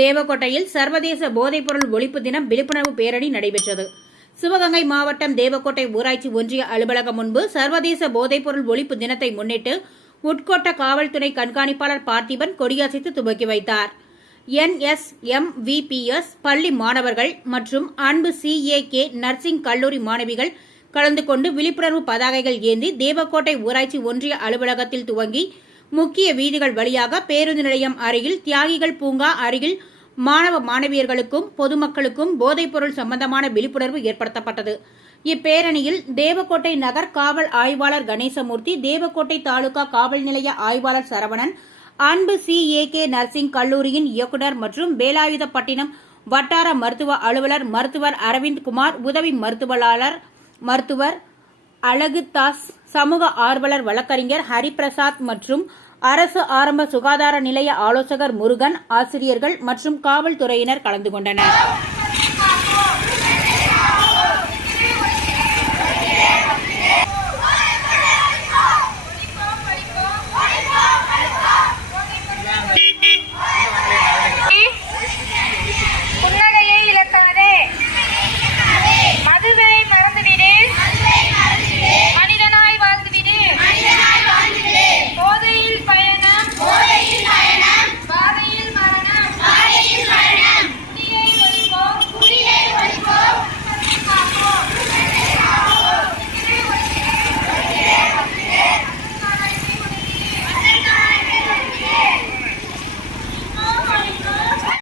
தேவக்கோட்டையில் சர்வதேச போதைப்பொருள் ஒழிப்பு தினம் விழிப்புணர்வு பேரணி நடைபெற்றது. சிவகங்கை மாவட்டம் தேவக்கோட்டை ஊராட்சி ஒன்றிய அலுவலகம் முன்பு சர்வதேச போதைப்பொருள் ஒழிப்பு தினத்தை முன்னிட்டு உட்கோட்ட காவல்துறை கண்காணிப்பாளர் பார்த்திபன் கொடியசைத்து துவக்கி வைத்தார். என்எஸ்எம்விபிஎஸ் பள்ளி மாணவர்கள் மற்றும் அன்பு சிஏகே நர்சிங் கல்லூரி மாணவிகள் கலந்து கொண்டு விழிப்புணர்வு பதாகைகள் ஏந்தி தேவக்கோட்டை ஊராட்சி ஒன்றிய அலுவலகத்தில் துவங்கி முக்கிய வீதிகள் வழியாக பேருந்து நிலையம் அருகில் தியாகிகள் பூங்கா அருகில் மாணவ மாணவியர்களுக்கும் பொதுமக்களுக்கும் போதைப்பொருள் சம்பந்தமான விழிப்புணர்வு ஏற்படுத்தப்பட்டது. இப்பேரணியில் தேவக்கோட்டை நகர் காவல் ஆய்வாளர் கணேசமூர்த்தி தேவக்கோட்டை தாலுகா காவல் நிலைய ஆய்வாளர் சரவணன் அன்பு சிஏகே நர்சிங் கல்லூரியின் இயக்குநர் மற்றும் வேலாயுதப்பட்டினம் வட்டார மருத்துவ அலுவலர் மருத்துவர் அரவிந்த் குமார் உதவி மருத்துவலாளர் மருத்துவர் அழகு தாஸ் சமூக ஆர்வலர் வழக்கறிஞர் ஹரிபிரசாத் மற்றும் அரசு ஆரம்ப சுகாதார நிலைய ஆலோசகர் முருகன் ஆசிரியர்கள் மற்றும் காவல்துறையினர் கலந்து கொண்டனர்.